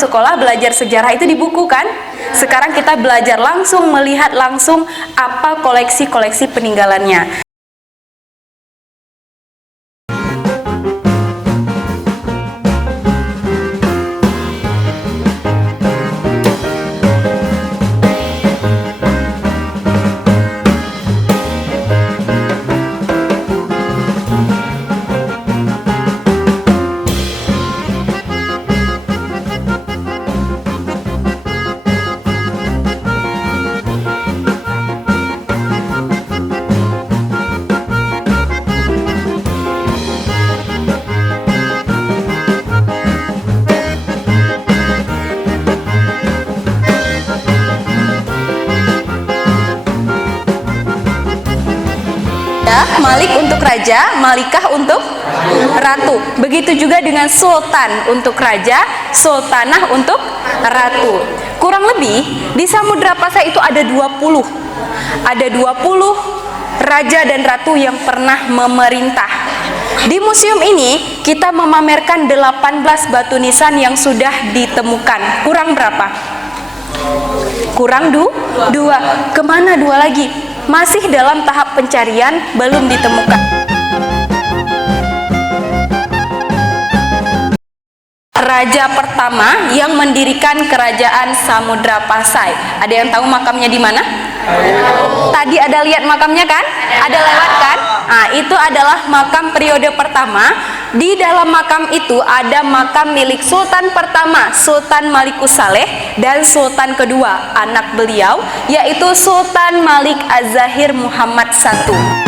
sekolah belajar sejarah itu di buku kan? Sekarang kita belajar langsung, melihat langsung apa koleksi-koleksi peninggalannya. Malik untuk raja, malikah untuk ratu. Begitu juga dengan sultan untuk raja, sultanah untuk ratu. Kurang lebih di Samudra Pasai itu ada 20. Ada 20 raja dan ratu yang pernah memerintah. Di museum ini kita memamerkan 18 batu nisan yang sudah ditemukan. Kurang berapa? Kurang dua. Kemana dua lagi? Masih dalam tahap pencarian, belum ditemukan. Raja pertama yang mendirikan kerajaan Samudra Pasai. Ada yang tahu makamnya di mana? Tadi ada lihat makamnya kan? Ada lewat kan? Nah, itu adalah makam periode pertama. Di dalam makam itu ada makam milik Sultan pertama, Sultan Malikus Saleh, dan Sultan kedua, anak beliau, yaitu Sultan Malik Az-Zahir Muhammad I.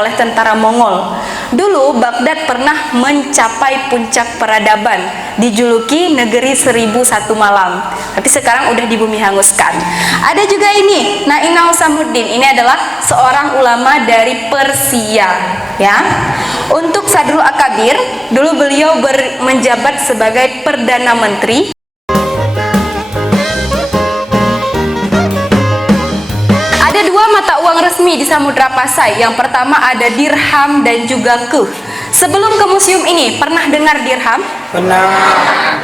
Oleh tentara Mongol. Dulu Baghdad pernah mencapai puncak peradaban, dijuluki negeri 1001 malam. Tapi sekarang udah dibumi hanguskan. Ada juga ini, Naina Husamuddin. Ini adalah seorang ulama dari Persia, ya. Untuk Sadrul Akabir, dulu beliau menjabat sebagai perdana menteri. Ada dua mata uang resmi di Samudra Pasai. Yang pertama ada dirham dan juga keuh. Sebelum ke museum ini, pernah dengar dirham? Pernah.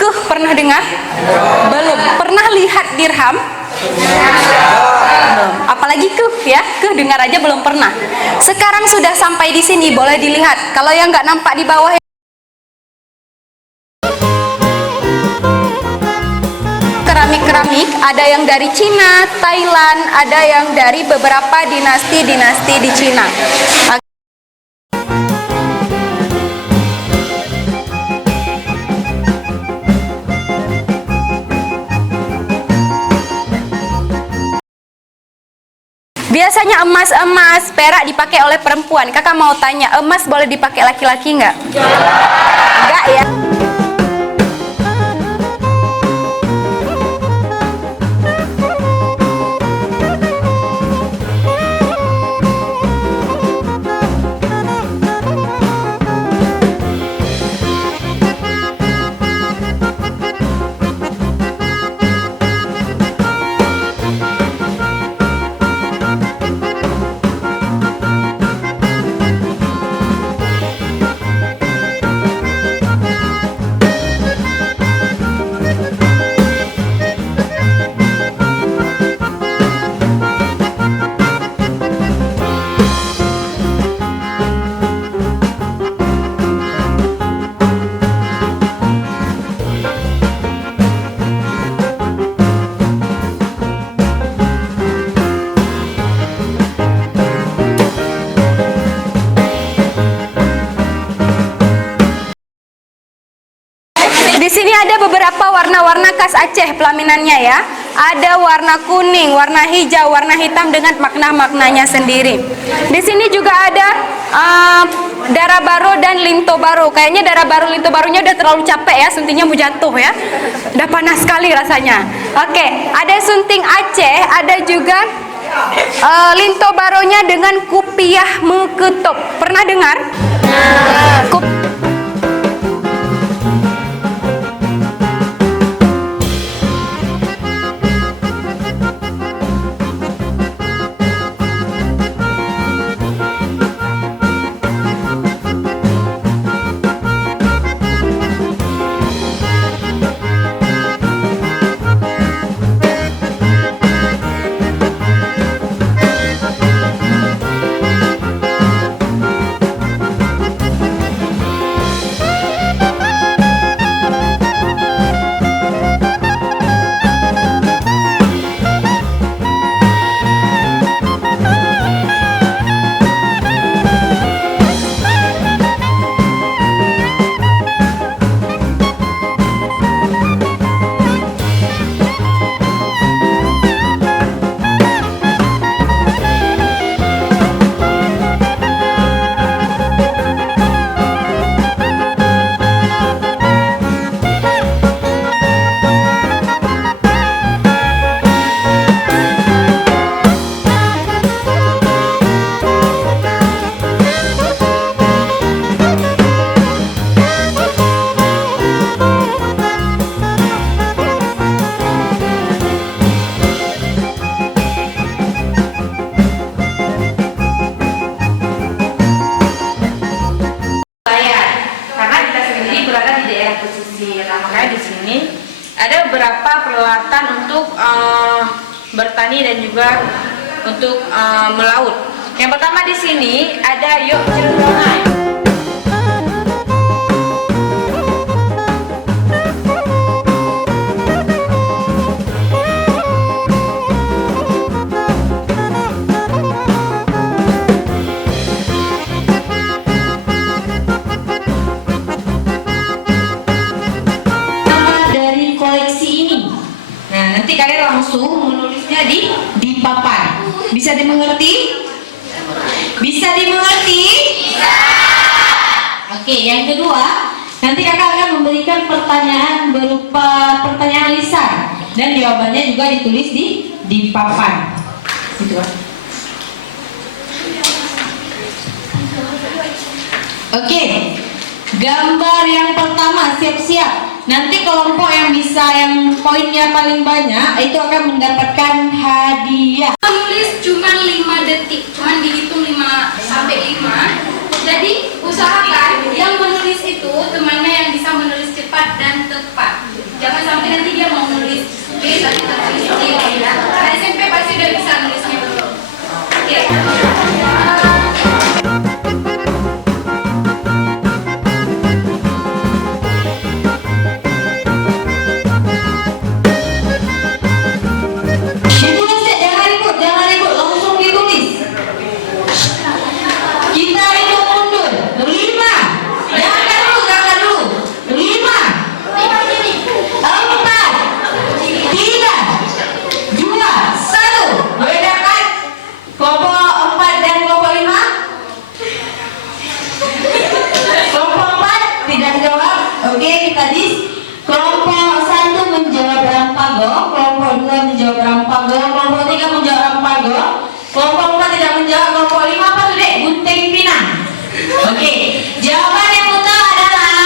Keuh pernah dengar? Belum. Pernah lihat dirham? Belum. Apalagi keuh ya? Keuh dengar aja belum pernah. Sekarang sudah sampai di sini, boleh dilihat. Kalau yang nggak nampak di bawah, keramik, ada yang dari Cina, Thailand, ada yang dari beberapa dinasti-dinasti di Cina. Biasanya emas, perak dipakai oleh perempuan. Kakak mau tanya, emas boleh dipakai laki-laki nggak? Enggak ya? khas Aceh pelaminannya ya. Ada warna kuning, warna hijau, warna hitam dengan makna-maknanya sendiri. Di sini juga ada darah baru dan linto baru. Kayaknya darah baru linto barunya udah terlalu capek ya, suntingnya mau jatuh ya. Udah panas sekali rasanya. Oke, ada sunting Aceh, ada juga linto baronya dengan kupiah meketop. Pernah dengar? Makanya di sini ada beberapa peralatan untuk bertani dan juga untuk melaut. Yang pertama di sini ada yok ceronai. Nanti kalian langsung menulisnya di papan. Bisa dimengerti? Bisa dimengerti? Bisa. Oke, yang kedua, nanti kakak akan memberikan pertanyaan berupa pertanyaan lisan dan jawabannya juga ditulis di papan. Gitu. Oke, gambar yang pertama siap-siap. Nanti kelompok yang poinnya paling banyak itu akan mendapatkan hadiah. Menulis cuma 5 detik, cuma dihitung 5 sampai 5. Jadi usahakan yang menulis itu temannya yang bisa menulis cepat dan tepat. Jangan sampai nanti dia mau menulis B tapi tertulis D ya. Karena SMP pasti udah bisa nulisnya betul. Oke. Kelompok 1 menjawab rampago, kelompok 2 menjawab rampago, kelompok 3 menjawab rampago, kelompok 4 tidak menjawab, kelompok 5 apa tuh dek? Gunting pinang. Oke, jawaban yang betul adalah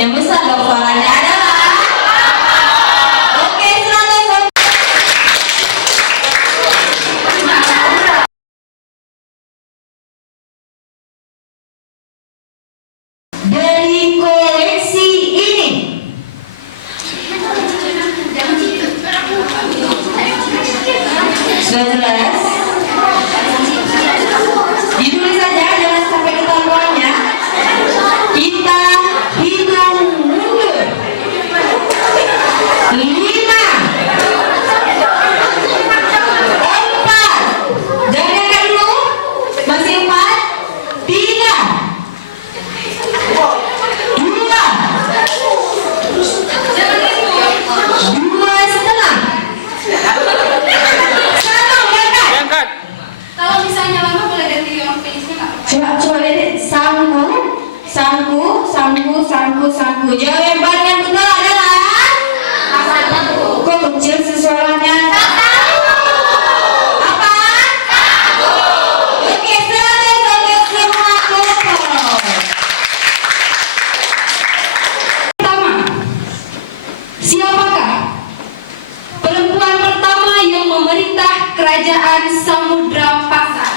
yang besar dong suaranya adalah. Oke, silakan. Dari koleksi ini sudah jelas, ditulis saja, jangan sampai ketahuannya. Kita hitung mundur 5 4 jangan angkat dulu, masih 4 3 2 1. Sangku. Jawaban yang benar adalah kok kecil suaranya? Apa? Oke, selesai semua kelompok. Pertama, siapakah perempuan pertama yang memerintah kerajaan Samudra Pasar?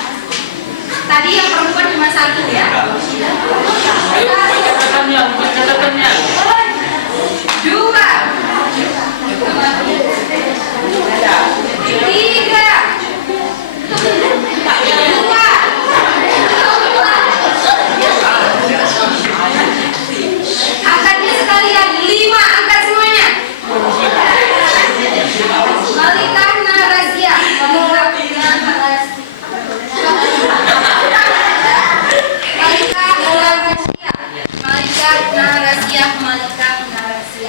Tadi yang perempuan cuma satu ya. Dua, tiga, dua, angkatnya sekalian, 5, angkat semuanya. Malikah Narazia,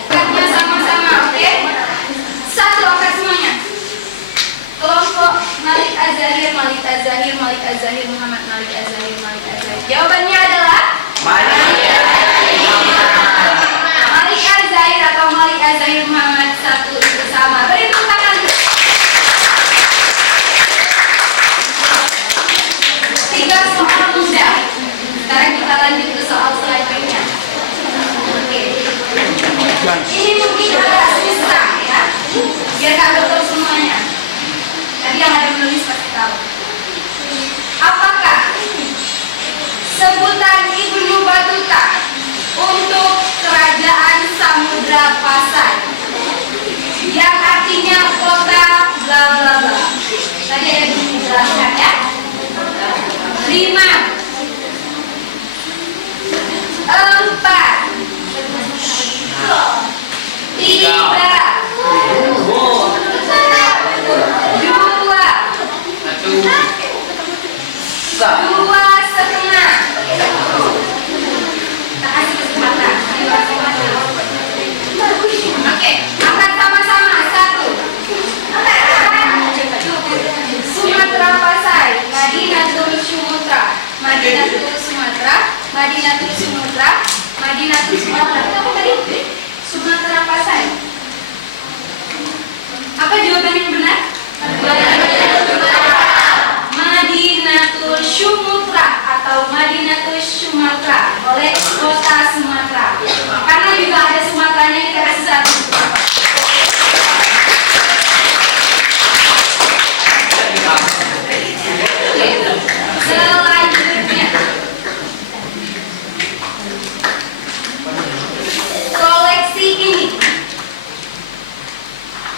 angkatnya sama-sama, oke? Satu, angkat semuanya. Kelompok Malik Az-Zahir, Muhammad Malik Az-Zahir. Jawabannya adalah Malik Az-Zahir atau Malik Az-Zahir Muhammad, satu itu sama. Beri tepuk tangan. Tiga soal mudah. Sekarang kita lanjut ke soal selanjutnya. Oke. Ini mungkin agak susah ya. Biar nggak betul semuanya. Tadi yang ada menulis pasti tahu. Apakah sebutan Ibnu Battuta untuk kerajaan Samudra Pasai yang artinya kota bla bla bla? Tadi ada dijelaskan ya. 5, 4, 3, 2 setengah. Tak kasih kesempatan. Oke, angkat sama-sama. 1. Sumatera Pasai, Madinatul Sumatera. Apa tadi? Sumatera Pasai. Apa jawaban yang benar? Madinatul Sumatera atau Madinatul Sumatera oleh kota Sumatera. Karena juga ada Sumateranya, kita kasih satu. Selanjutnya, koleksi ini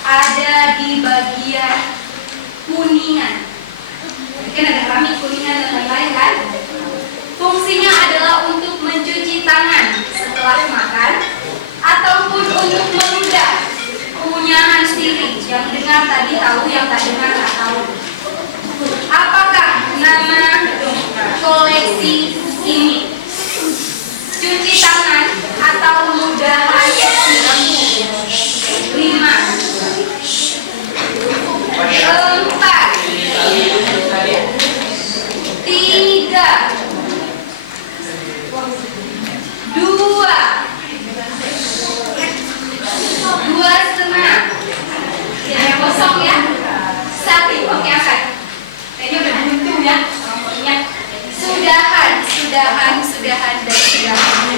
ada di bagian Kuningan. Mungkin ada keramik Kuningan dan lain-lain kan? Fungsinya adalah untuk mencuci tangan setelah makan ataupun untuk meludah. Punyahan sendiri. Yang dengar tadi tahu, yang tak dengar tak tahu. Apakah nama koleksi ini? Cuci tangan atau mudahan sendiri? 5, 4, 3, 2 setengah. Yang kosong ya. 1. Oke, angkat. Kayaknya udah buntu ya. Nomornya. Sudahan.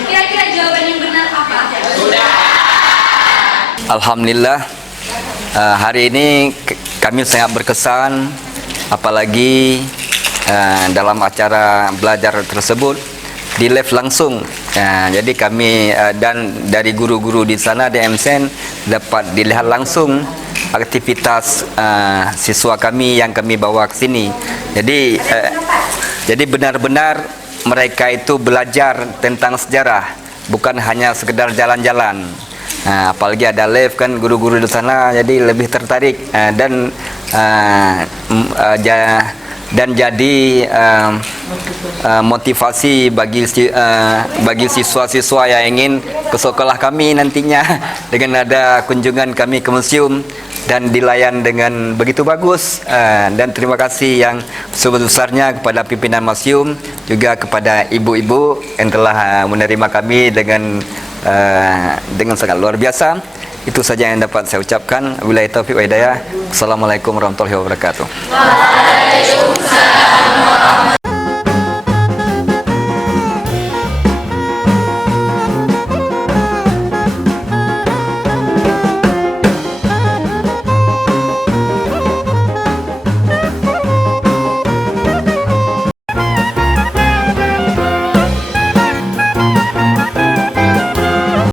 Kira-kira jawaban yang benar apa? Alhamdulillah, hari ini kami sangat berkesan, apalagi dalam acara belajar tersebut di live langsung. Jadi kami dan dari guru-guru di sana di MSN dapat dilihat langsung aktivitas siswa kami yang kami bawa ke sini. Jadi benar-benar mereka itu belajar tentang sejarah, bukan hanya sekedar jalan-jalan. Apalagi ada live kan guru-guru di sana, jadi lebih tertarik dan jadi motivasi bagi siswa-siswa yang ingin ke sekolah kami nantinya dengan ada kunjungan kami ke museum. dan dilayan dengan begitu bagus. Dan terima kasih yang sebesar-besarnya kepada pimpinan museum, juga kepada ibu-ibu yang telah menerima kami dengan sangat luar biasa. Itu saja yang dapat saya ucapkan. Wabillahi taufiq wa hidayah. Assalamualaikum warahmatullahi wabarakatuh. Waalaikumsalam.